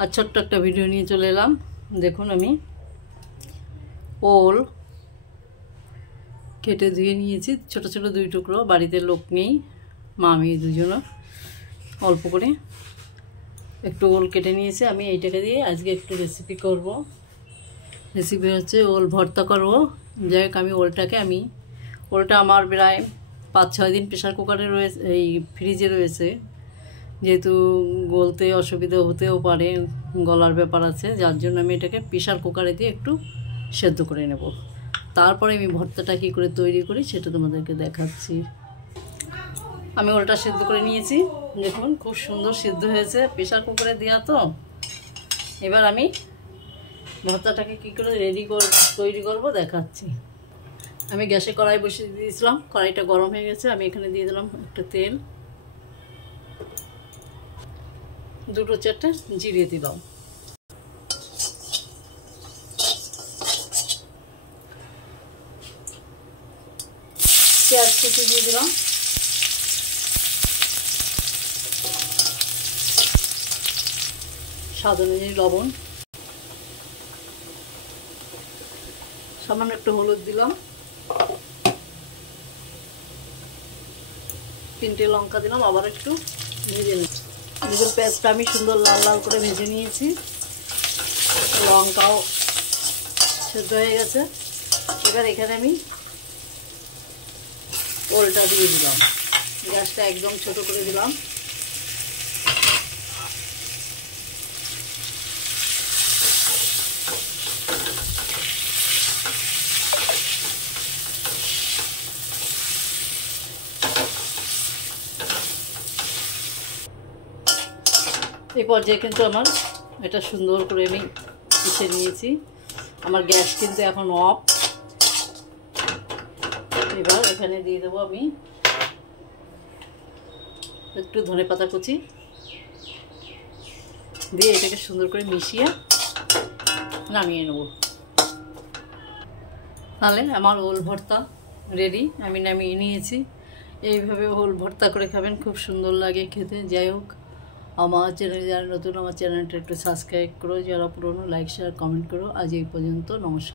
আর ছোট্ট একটা ভিডিও নিয়ে চলে এলাম। দেখুন আমি ওল কেটে ধুয়ে নিয়েছি ছোট ছোট 2 টুকরো। বাড়িতে লোক নেই, মা আমি দুজনে অল্প করে একটু ওল কেটে নিয়েছি। আমি এইটাকে দিয়ে আজকে একটু রেসিপি করব। রেসিপি হচ্ছে ওল ভর্তা করব। যাই হোক ওলটা আমার প্রায় 5-6 দিন প্রেশার কুকারে রয়েছে, এই ফ্রিজে রয়েছে। যেহেতু গলতে অসুবিধা হতেও পারে, গলার ব্যাপার আছে, যার জন্য আমি এটাকে প্রেশার কুকারে দিয়ে একটু সেদ্ধ করে নেব। তারপরে আমি ভর্তাটা কী করে তৈরি করি সেটা তোমাদেরকে দেখাচ্ছি। আমি ওলটা সেদ্ধ করে নিয়েছি, দেখুন খুব সুন্দর সিদ্ধ হয়েছে, প্রেশার কুকারে দেওয়া তো। এবার আমি ভর্তাটাকে কী করে তৈরি করব দেখাচ্ছি। আমি গ্যাসে কড়াই বসিয়ে দিয়েছিলাম, কড়াইটা গরম হয়ে গেছে। আমি এখানে দিয়ে দিলাম একটা তেল, 2-4টা জিরে দিলাম, পেঁয়াজ কুচি দিয়ে দিলাম, স্বাদ অনুযায়ী লবণ, সামান্য একটু হলুদ দিলাম, 3টে লঙ্কা দিলাম, আবার একটু ভেজে নিচ্ছি। দেখুন পেঁয়াজটা আমি সুন্দর লাল লাল করে ভেজে নিয়েছি, লঙ্কাও সেদ্ধ হয়ে গেছে। এবার এখানে আমি ওলটা দিয়ে দিলাম, গ্যাসটা একদম ছোট করে দিলাম। এই পর্যায়ে কিন্তু আমার এটা সুন্দর করে আমি পিষে নিয়েছি। আমার গ্যাস কিন্তু এখন অফ। এবার এখানে দিয়ে দেবো আমি একটু ধনেপাতা কুচি দিয়ে এটাকে সুন্দর করে মিশিয়ে নামিয়ে নেব। তাহলে আমার ওল ভর্তা রেডি, আমি নামিয়ে নিয়েছি। এইভাবে ওল ভর্তা করে খাবেন, খুব সুন্দর লাগে খেতে। যাই হোক, আমার চ্যানেলে যারা নতুন, আমার চ্যানেলটা একটু সাবস্ক্রাইব করো, যারা পুরনো লাইক শেয়ার কমেন্ট করো। আজ এই পর্যন্ত, নমস্কার।